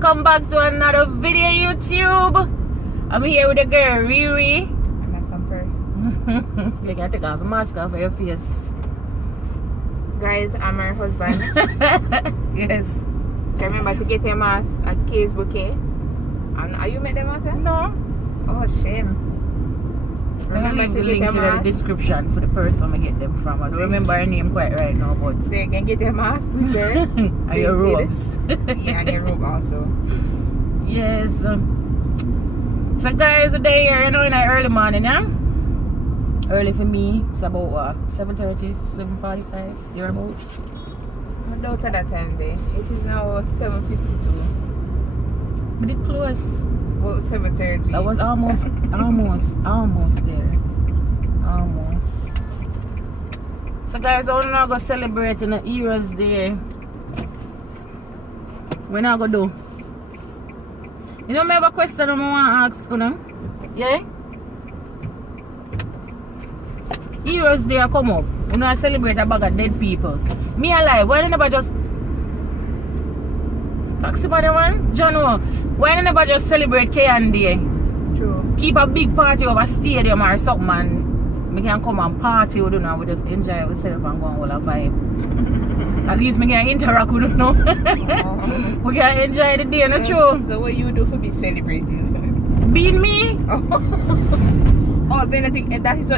welcome back to another video, YouTube. I'm here with the girl Riri. And that's some prayer. You can take off the mask off of your face. Guys, I'm her husband. Yes. So remember to get a mask at K's Bouquet. And are you made the mask? No. Oh, shame. I'm gonna leave the link in the description for the person I get them from. I don't remember her name quite right now, but So you can get a mask with her. and your robes. Yeah, and your robe also. Yes. So guys, today here, you know, in the early morning, yeah? Early for me, it's about what? 7:30, 7:45, thereabouts. I'm out at that time there. It is now 7:52. But it close. About 7:30. I was almost there. Almost. So guys, I'm not gonna celebrate in the Heroes Day. We're not gonna do. You know, I have a question I want to ask you know? Yeah? Heroes Day come up. We not celebrate a bag of dead people. Me alive, why they never just taxi body one? John, why they never just celebrate K&D? True. Keep a big party over stadium or something and we can come and party with you know, we just enjoy ourselves and go and all a vibe. At least we can interact with you know. We can enjoy the day, not true? So what you do for be celebrating? Being me? Oh, then I think that is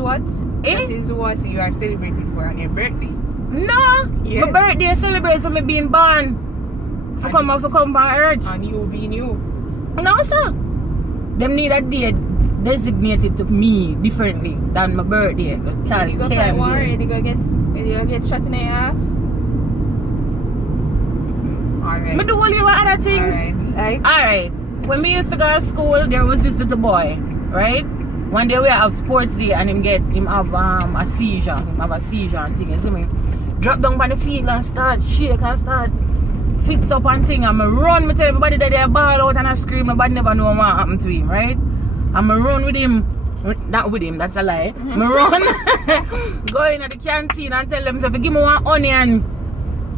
what Eh? that is what you are celebrating for on your birthday. No! Yes. My birthday celebrate for me being born. For come on earth. And you being you. No, sir. Them need a day designated to me differently than my birthday. You go find war, you go get shot in the ass. Alright. Me do all your other things. Alright. When we used to go to school, there was this little boy, right? One day we have sports day and him have a seizure. Him have a seizure and thing, you see me? Drop down by the field and start shake and start fix up and thing. And I run, me tell everybody that they ball out and I scream, nobody never know what happened to him, right? And I run with him, not with him, that's a lie. I run, go in at the canteen and tell them, so if you give me one onion,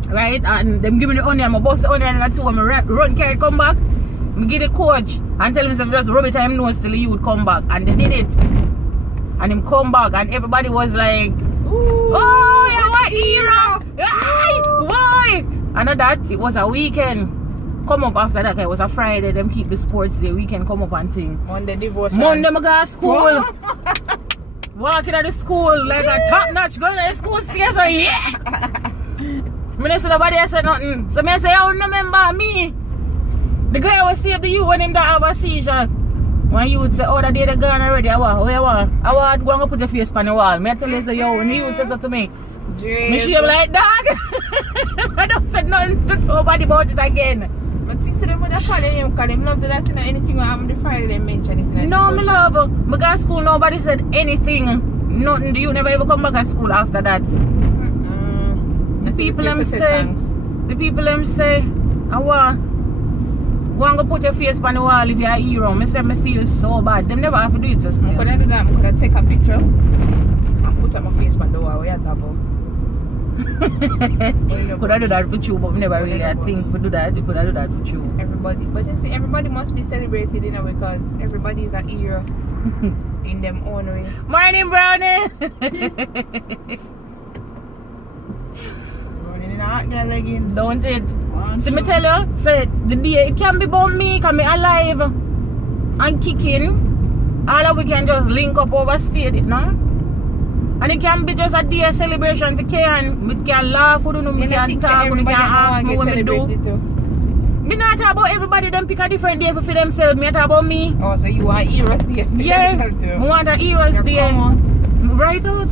right? And them give me the onion, I bust the onion and two, and I run, carry, come back. I give the coach and tell him to just rub it on him nose till he would come back. And they did it. And him come back and everybody was like, ooh, oh, you are hero! Ay, boy! And at that, it was a weekend. Come up after that, it was a Friday, them keep the sports day, weekend come up and thing. Monday devotion. Monday I go to school. Walking at the school like a top notch, going to the school stairs, so yeah! I said nobody said nothing. So I say, you remember me? The guy was saved the you when him that have a seizure. When you would say, oh, that day they gone already, where you want? I want to go and put your face on the wall. I tell you, so yo, when he would say so to me, me shame like dog. I don't say nothing to nobody about it again. But things to them would have called him because them love to that, you know, anything what happened the Friday they mention it. No, me love. I go to school, nobody said anything. Nothing. You never ever come back to school after that. The people them say, I want. Go and go put your face on the wall if you're a hero. I say, I feel so bad. Them never have to do it so still. Could I do that? Could I take a picture and put up my face on the wall? What you talk about? Could I do that for you? But I never really think to do that. Could I do that for you? Everybody. But you see, everybody must be celebrated, you know, because everybody is a hero in them own way. Morning, Brownie! Running in a hot girl again. Don't it? So me tell you, say the day it can be about me, can be alive and kicking. All of we can just link up overstate it, no? And it can be just a day celebration for K&D. We can laugh with them, we can talk, we can ask me what we do. Me not talk about everybody, them pick a different day for themselves. Me talk about me. Oh, so you are heroes day. Yeah, I want a heroes day. Right out.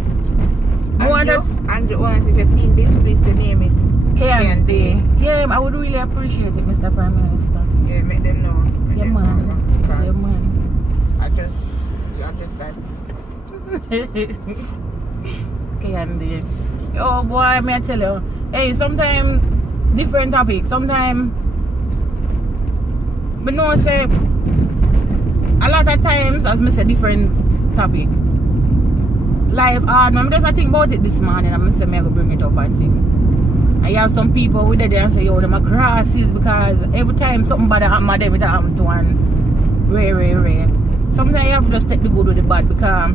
And the ones if you've seen this, please to name it. K&D. Yeah, I would really appreciate it, Mr. Prime Minister. Yeah, make them know. Yeah, man. Yeah, man. I just that. K&D. Oh boy, may I tell you. Hey, sometimes different topics. Sometimes, but no, say a lot of times, as I say, different topic. Life hard. I'm just thinking about it this morning. I'm saying I'm gonna bring it up and think. And you have some people with it there and say, yo, them are crosses because every time something bad happen to them, it happen to one. Rare. Sometimes you have to just take the good with the bad because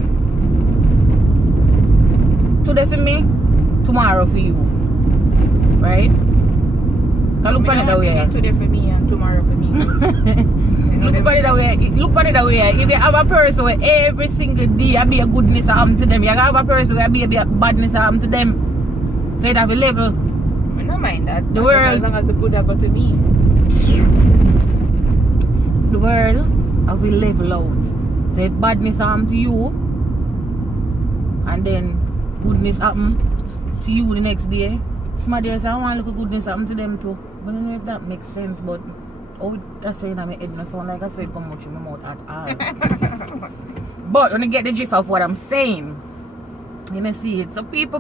today for me, tomorrow for you. Right? Look at it that way. Today for me and tomorrow for me. Look at it that way. Look at it that way. If you have a person where every single day I be a goodness happen to them, you have a person where I be a badness happen to them. So it have a level. I don't mind that. The world. As long as the good have got to me. The world have a level out. So if badness happen to you, and then goodness happen to you the next day, somebody else I want to look at goodness happen to them too. I don't know if that makes sense, but that's saying in my head doesn't sound like I said come much in my mouth at all. But when you get the gist of what I'm saying, you may see it. So people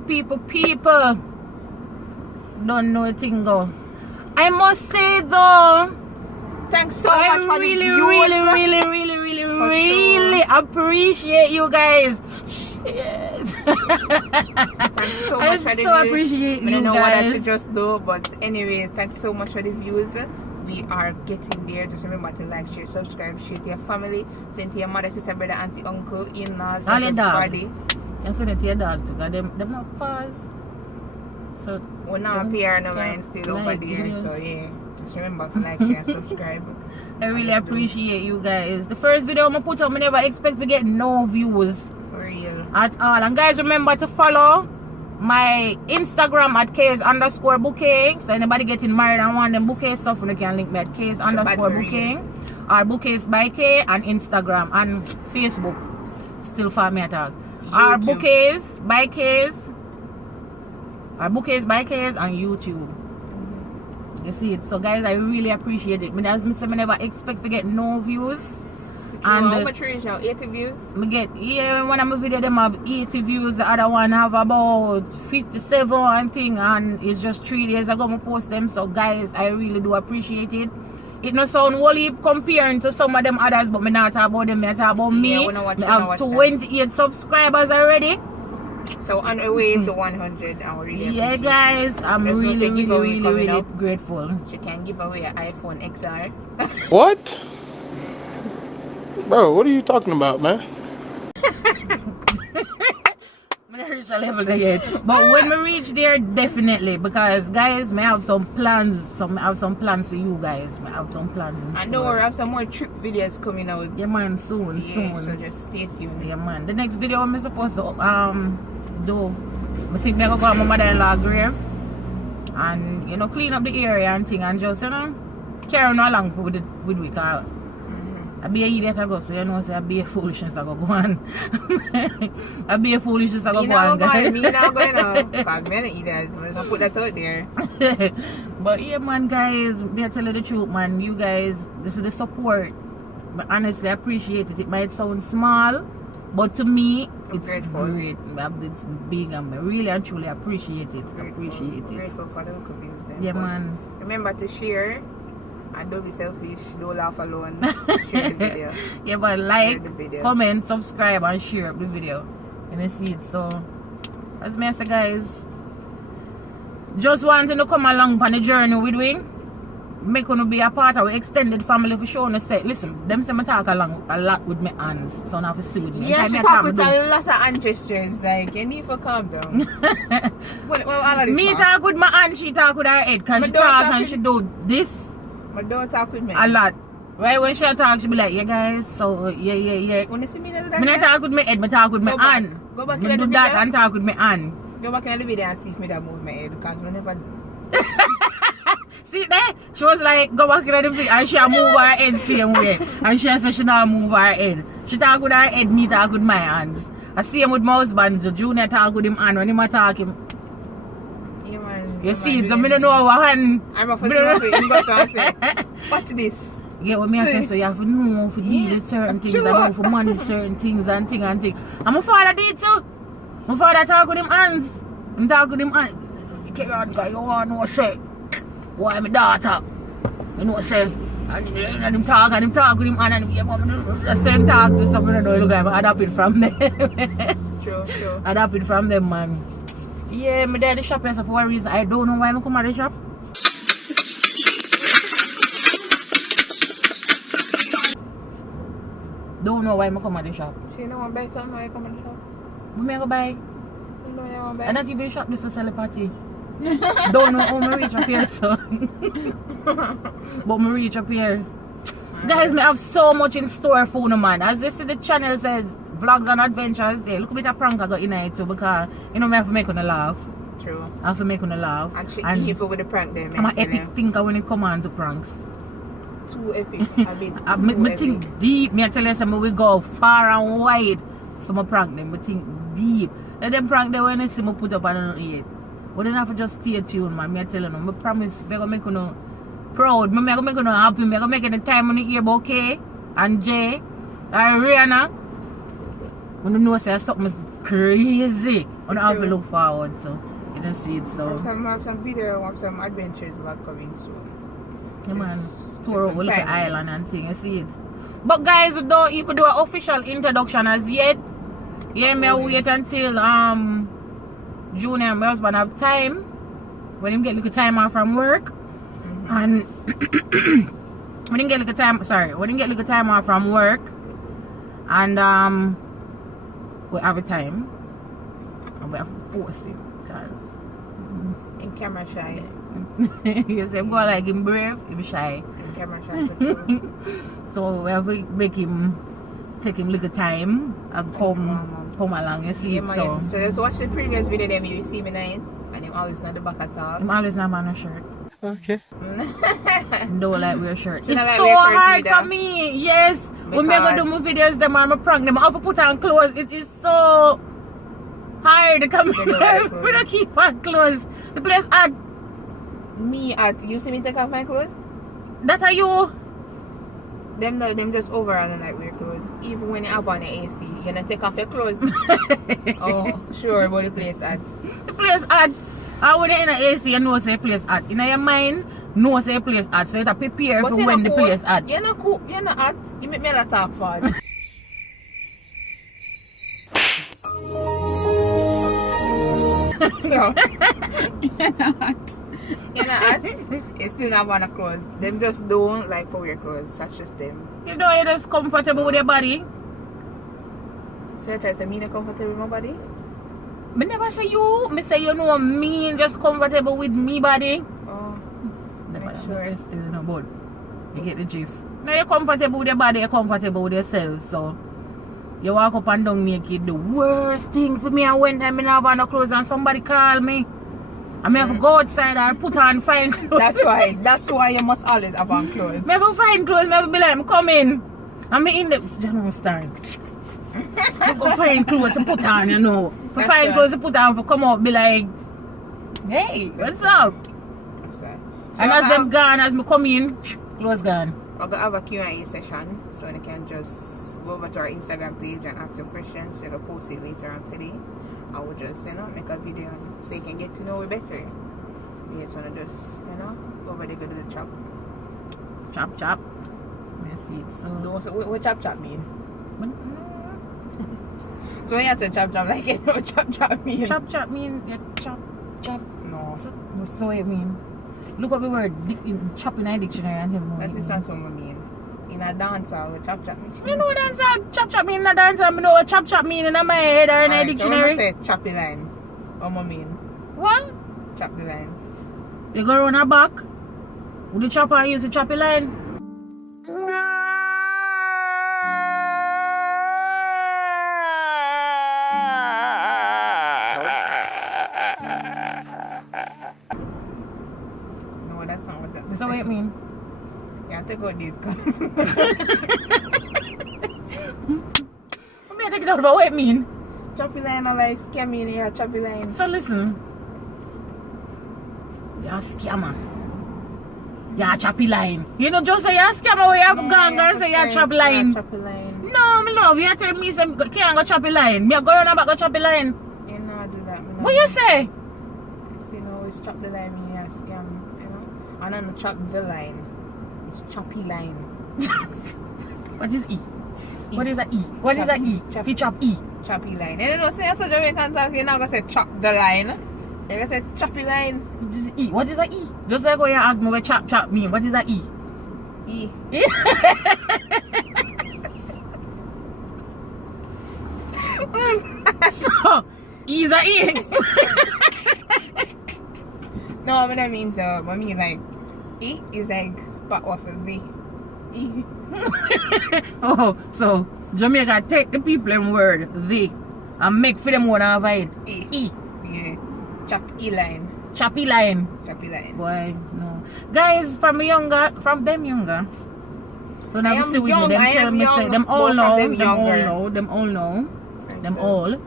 don't know a thing go. I must say though, thanks so much for really, the views. really appreciate you guys. Yes. Thanks so much for the views. I appreciate you I don't know what I guys. should just do, but anyways, thanks so much for the views. We are getting there. Just remember to like, share, subscribe, share to your family, send to your mother, sister, brother, auntie, uncle, in-laws, All your dog. everybody. And send it to your dog too, because them not pause. So We're not appear no man still over there, so yeah. Just remember to like, share, and subscribe. I really appreciate you guys. The first video I'm gonna put up, I never expect to get no views For real. at all. And guys, remember to follow my Instagram at Ks_booking. So anybody getting married and want them bouquet stuff, you can link me at Ks_booking or bouquets by K and Instagram and Facebook. Still for me at all. Our bouquets by Ks. Our bouquets by Ks on YouTube. You see it. So guys, I really appreciate it. As I said, I never expect to get no views. And how much reach now? 80 views? I get, yeah, one of my videos them have 80 views, the other one have about 57 and thing, and it's just 3 days ago I post them. So guys, I really do appreciate it. It no sound wholly comparing to some of them others, but me not talk about them, I talk about me. I have 28 subscribers already. So on our way to 100, I really yeah guys, I'm really grateful. She can give away an iPhone XR. What? Bro, what are you talking about, man? I'm not reach a level there yet. But when we reach there, definitely. Because guys, I have some plans. I have some plans for you guys. I have some plans. And don't worry, I have some more trip videos coming out. Yeah man, soon. So just stay tuned. Yeah man. The next video I'm supposed to do. I think I'm gonna go to my mother-in-law grave. And you know, clean up the area and thing and just, you know, carry on along with we car. I be a idiot I go, so you know, say I be a foolishness I go on. I be a foolishness I go on, guys. Me not going now, because me not idiot. I'm just put that out there. But yeah man guys, they tell you the truth man, you guys, this is the support. But honestly I appreciate it. It might sound small, but to me it's grateful. Great. It's big and I really and truly appreciate it. Grateful for the look of views. Yeah man. Remember to share. And don't be selfish, don't laugh alone. Share the video. Yeah, but like, comment, subscribe, and share the video. And you see it. So, as me say, guys, just wanting to come along on the journey with we. Make you be a part of our extended family for sure. Say, listen, them say me talk along a lot with my hands, so now have to see with me. Yeah, she talk with a lot of ancestors. Like, you need to calm down. Me talk with my hand, she talk with her head. Because she talk and she do this. But don't talk with me. A lot. Right when she talk, she be like, yeah guys, so yeah. When you see me that, I talk with my head, I talk with my hand. Go back in the video. That and talk with my hand. Go back in the video and see if me that move my head, because I never. See there? She was like, go back in the video and she move her head same way. And she said she not move her head. She talk with her head, me talk with my hands. I see him with my husband, so Junior talk with him hand. When him talk him. Yeah, man. You see it, so I don't know what hand. I'm a first say, watch this. Yeah, what me I say, so you have to know for these certain things, and know for money certain things and thing. And my father did too. My father talk with him hands. Him talk with him hands. You can't go, you want to know say. Why my daughter? You know say. And him talk with him hand and him the same talk to somebody I know, look, I adapt it from them. True. Adapt it from them, man. Yeah, my daddy shop here for a reason. I don't know why I come at the shop. Don't know why I come at the shop. She don't want to buy something when I come in the shop. What me I go buy? You know you want to buy. I not even shop this to sell a party. Don't know how I reach up here, so. But me reach up here. Guys, me have so much in store for you, man. As you see the channel says vlogs and adventures, yeah, look a bit of prank I got in it too, because you know me have to make on a laugh. True. I have to make on a laugh. And evil with the prank then. I'm an epic thinker when it comes on to pranks. Too epic. I Me think deep. Me I tell you something, we go far and wide for my prank them. Me think deep. Let them prank them when they see me put up and I don't eat. But then have to just stay tuned, man. Me I tell you, I promise me I gonna make you proud. Me I gonna make you happy. Me I gonna make any time when you hear about Kay and Jay and Rihanna. When you know say something crazy, I don't have to look forward, so you don't see it. So have some video of some adventures like coming soon. yeah, man. Tour over look at island and thing, you see it. But guys, we don't even do an official introduction as yet. Yeah, me wait until Junior, my husband, have time when him get little time off from work, and when him get little time off from work, and we have a time, and we have to force him, cause in camera shy. you say boy like him brave, him shy. In camera shy. So we have to make him take him little time and come along, you see it. So just watch the previous video then you see me night and him always not the back at all. I'm always not on a shirt. Okay. Don't like wear shirt. She It's like so wear shirt hard either. for me. Yes. When me go do my videos, them and I prank them, I have to put on clothes. It is so hard to come here. We don't keep on clothes. The place at Me at you see me take off my clothes? that are you. Them just overall and like wear clothes. Even when you have on the AC, you not take off your clothes. Oh, sure about the place at. The place at. I when you're in the AC, you know say place at. In your mind, know say place at. So you have to prepare for when the place at. You're not cool. You're not at. You make me not talk fast. No. You're not at. You still not want to clothes. Them just don't like for wear clothes. That's just them. You know you're just comfortable with your body. So you try to say me not comfortable with my body? Me never say you. Me say you know me just comfortable with me body. Oh. Make sure. Still no good. You get the gist. Now you're comfortable with your body, you're comfortable with yourself. So you walk up and down naked. The worst thing for me, I went and I have on no clothes and somebody call me. I may have to go outside and put on fine clothes. That's why you must always have on clothes. Me have a fine clothes, me have to be like, I'm coming. I'm in the general start. I go find clothes to put on, you know. For find clothes to put on, for come out, be like, hey, what's up? That's right. And as them gone, as me come in, clothes gone. We're going to have a Q&A session, so you can just go over to our Instagram page and ask some questions. So you can post it later on today. I will just, make a video so you can get to know me better. You just want to just, go over there, go to the chop. Chop, chop. Let's see. So, what chop chop mean? So when you say chop chop, like, what chop chop mean? Chop, chop mean, yeah, chop, chop. No. So it mean. Look up the word, chop in a dictionary and him. That is not what I mean. In a dancer, what chop chop mean? You know what dancer? Chop chop mean in a dancer. I know what chop chop mean in my head or in a dictionary. So when I say choppy line, what I mean? What? Chop the line. You go around her back. Would the chopper use the choppy line? No, that's not what that So what it mean? You have to go these guys. Let me take it out about what it mean. Choppy line are like scamming, yeah, choppy line. So listen. You're a scammer. You're a choppy line. You know, just say you're a scammer where you have gone and say you're a choppy line. Choppy line. No, me love, you tell me some can't go choppy line. Me go around and back go choppy line. You know, do that. What you say? You know, it's chop the line, meaning a scam, And then chop the line. It's choppy line. What is E? What is that E? What is that E? If you chop E. Choppy line. You know, say so Jamaican talk, you're not going to say chop the line. You said choppy line. What is a E? Just like how you ask me what chop mean. What is a E? E. So, E is a E. No, I don't mean so. I mean like E is like part of a V. E. Oh, so Jamaica take the people in word they and make for them one of it. E. E. Yeah. Choppy line. Choppy line. Choppy line. Boy, no. Guys from them younger. So now we see with you, them tell me say them all know, them all.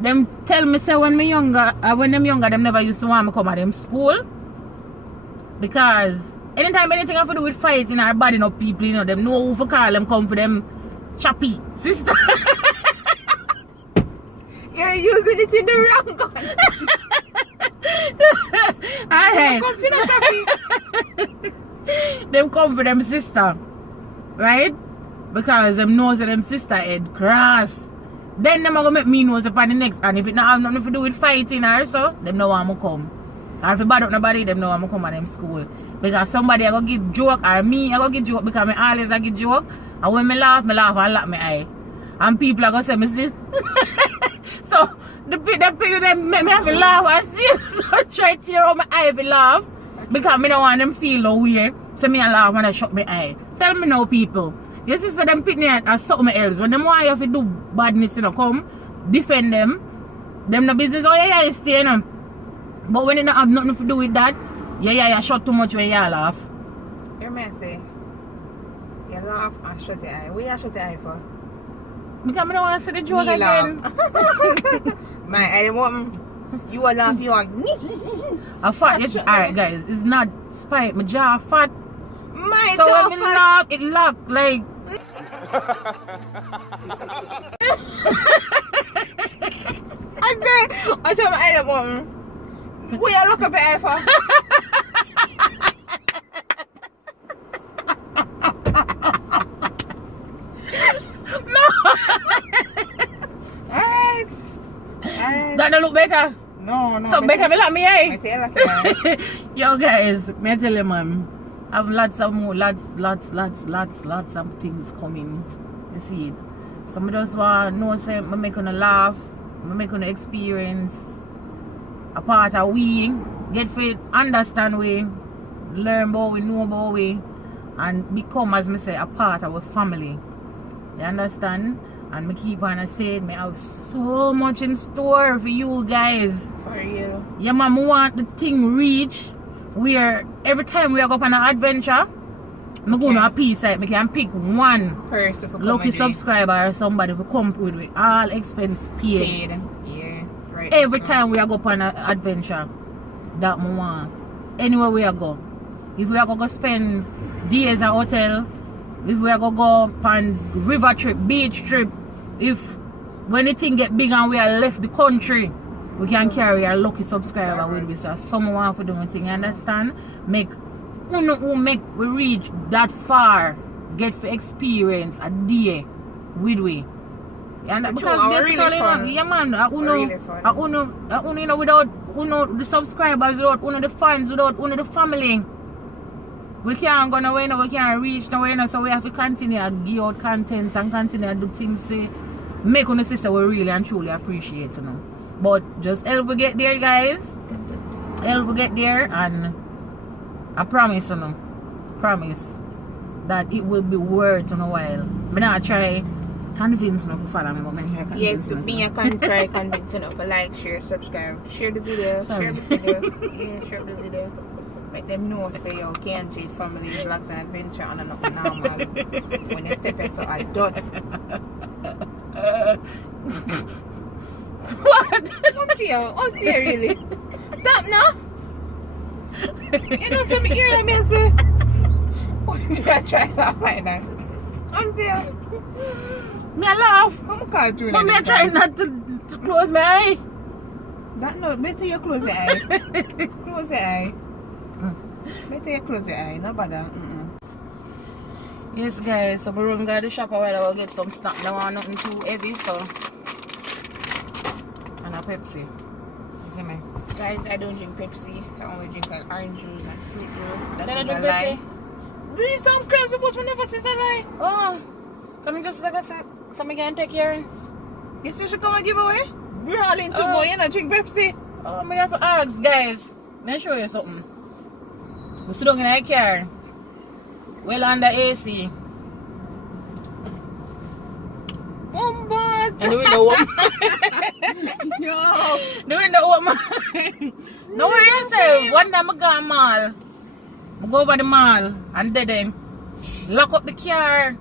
Them tell me say when them younger, them never used to want me come at them school. Because anytime anything have to do with fighting or body up people, you know, them know who for call them come for them choppy sister. You're using it in the wrong gun. Alright. Come for the choppy. Them come for them sister. Right? Because them knows that them sister head cross. Then them are gonna make me nose upon the next, and if it not have nothing to do with fighting or so, them know I'm gonna come. And if it bad up nobody, them know I'm gonna come at them school. Because somebody I gonna give joke, or me I gonna give joke because I always I give joke. And when me laugh and lock my eye. And people are gonna say me see. So the people them make me have to laugh and see. So try to tear out my eye if you laugh. Because me don't want them feel no weird. So me I laugh when I shut my eye. Tell me now people. Your sister them pick me at something else. When them want you to do badness, you know, come defend them. Them no business. Oh yeah, you stay, you know. But when you don't have nothing to do with that, yeah, shut too much when you laugh. Hear me say, you laugh and shut the eye. What you shut the eye for? Because I don't want to see the joke Me again. My eye want you will laugh, you are A fat, alright guys, it's not spite. My jaw fat. my So when me laugh, it lock like. I tell my eye want. What you look up your eye for? Alright. That don't look better. No. So better me lock me eye. I tell you. Yo guys, me I tell you man, I have lots of things coming. You see it. Some of us want know say I make on a laugh, I make on a experience a part of we, get to understand we, learn about we, know about we, and become, as me say, a part of our family. You understand? And me keep on saying, me have so much in store for you guys. For you. Yeah man, I want the thing reach where every time we go on an adventure, I'm going to a piece like me can pick one person for lucky subscriber or somebody to come with me, all expense paid. Yeah, right. Every time we go on an adventure, that I want. Anywhere we go. If we are going to spend days at hotel, if we are going to go on river trip, beach trip, if when the thing get big and we are left the country, we can carry our lucky subscriber with us. So someone want to do one thing, you understand? Make we reach that far, get to experience a day with we. And because basically, yeah man, you know, without the subscribers, without the fans, without the family, we can't go nowhere, we can't reach nowhere, so we have to continue to give out content and continue to do things to make on the sister we really and truly appreciate, you know. But just help we get there, guys. Help we get there, and I promise, you know, that it will be worth in a while. I'm not try convince enough to follow me, but I'm try yes, me I can try convince enough to like, share, subscribe, share the video, share the video. Make them know say yo KNJ family vlogs and adventure and nothing normal. When you step into a dot. What? I'm here really. Stop now. You know some ear me say. Why try laugh like that? I'm there. Me I laugh. I'm called you. But me I try not to close my eye. That no, better you close your eye. Close your eye. Better you close your eye, no bother. Yes guys, so we're going to the shop a while. I will get some snack. I want nothing too heavy, so and a Pepsi. see me? Guys, I don't drink Pepsi. I only drink like orange juice and fruit juice. That Then is I a drink lie. Pepsi. Please don't cry. Suppose me never says a lie. Oh, can we just like I said, somebody can take care? Yes, you should come and give away. We're all into boy, you know, drink Pepsi. Oh, I'm gonna have to ask, guys. Let me show you something. We sit down in our car. Well under AC. One bad. And the window open. Yo. The window open. No worry yourself. One time I go to mall. I go over the mall and then lock up the car.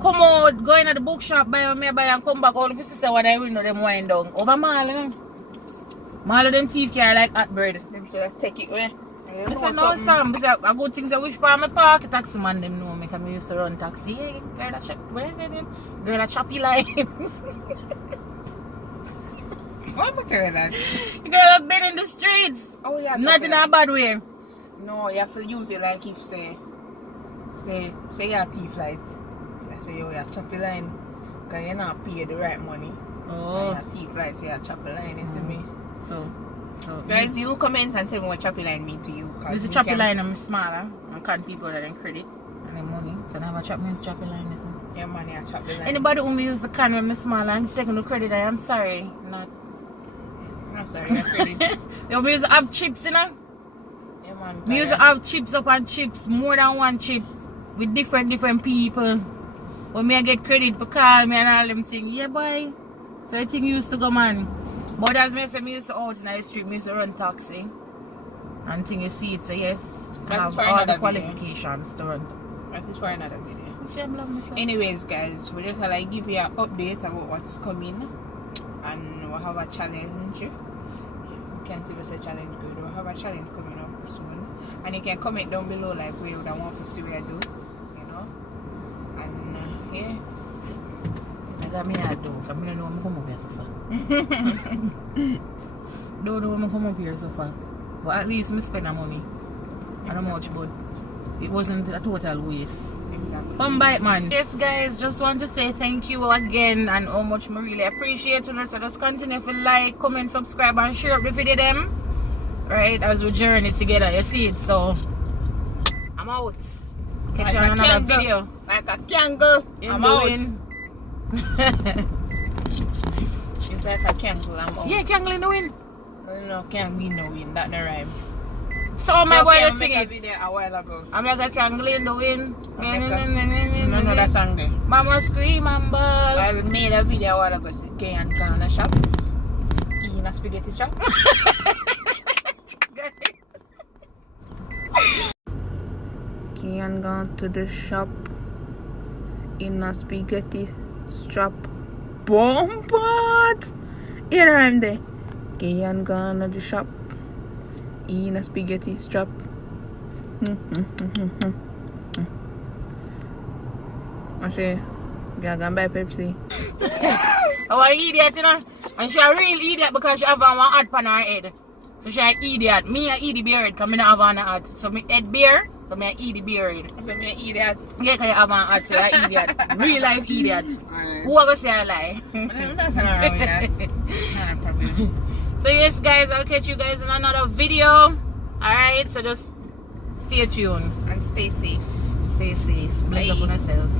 Come out, go in at the bookshop, buy and come back. All of his sister when I window them wind down. Over mall, you know. Mall of them thief car like hot bread. Them should take it away. I said, no, Sam, because I good things I wish for my park. Taxi man, them know me because I used to run taxi. Hey, girl, that shop, where is it? Girl, that choppy line. Why am I telling that? Girl, I've been in the streets. Oh, yeah. Not in a bad way. No, you have to use it like if say you're a thief like. I say, yo, you're a choppy line. Because you're not pay the right money. Oh. You're a thief like, so you're a choppy line, you see me? So Guys, you comment and tell me what choppy line mean to you. this is choppy line, I'm smaller. I can't people that in credit and in money. So now I chop me choppy line. Isn't? Yeah, money, a choppy line. Anybody who use the can when I'm smaller and taking no credit, I am sorry. Not. I'm sorry, you're credit. You use have chips, you know? Yeah, man. We used to have chips upon chips, more than one chip, with different people. When me I get credit for call me and all them things, yeah boy. So I think used to go man. But as me say, me used to out in the street, me used to run taxi. And thing you see it, so yes, I That's have for all the another video. qualifications to run. That is for another video. Shame, love me, shame. Anyways, guys, we just like give you an update about what's coming. And we'll have a challenge. You can't even say challenge good. We'll have a challenge coming up soon. And you can comment down below like where you would want to see what I do. You know? And yeah. I got me a do. I don't know when I come up here so far. Don't know when I come up here so far. But at least I spend the money. I don't know much, but it wasn't a total waste. Exactly. Come by it, man. Yes, guys, just want to say thank you again and how much I really appreciate it. So just continue to like, comment, subscribe, and share up the video them. Right, as we journey together, you see it. So I'm out. Catch you on another video. Like a kangaroo. I'm out. It's like a kangaroo. I'm out. Yeah, kangaroo in the wind. No, can't be no win. That no rhyme. So my boy I is make a singing. video a while ago. I'm like a kangaroo in the wind. No, that song there. Mama scream and ball. I made a video a while ago. Say, Kayan gonna shop. In a spaghetti shop. Kayan gone to the shop. In a spaghetti strap. Bomb pot. Here I'm there. Kayan gone to the shop. In a spaghetti strap. I say, you're gonna buy Pepsi. Oh, an idiot, you know? And she a real idiot because she have one hat on her head. So she an idiot. Me a eat the beard because I don't have one hat. So me head beard, but me a eat the beard. So me idiot. Yeah, because you have one hat, so you an idiot. Real life idiot. Alright. Who ever say I lie? That's not wrong with that. Not a problem. So yes, guys, I'll catch you guys in another video. Alright, so just stay tuned. And stay safe. Stay safe. Bless Bye. up on yourself.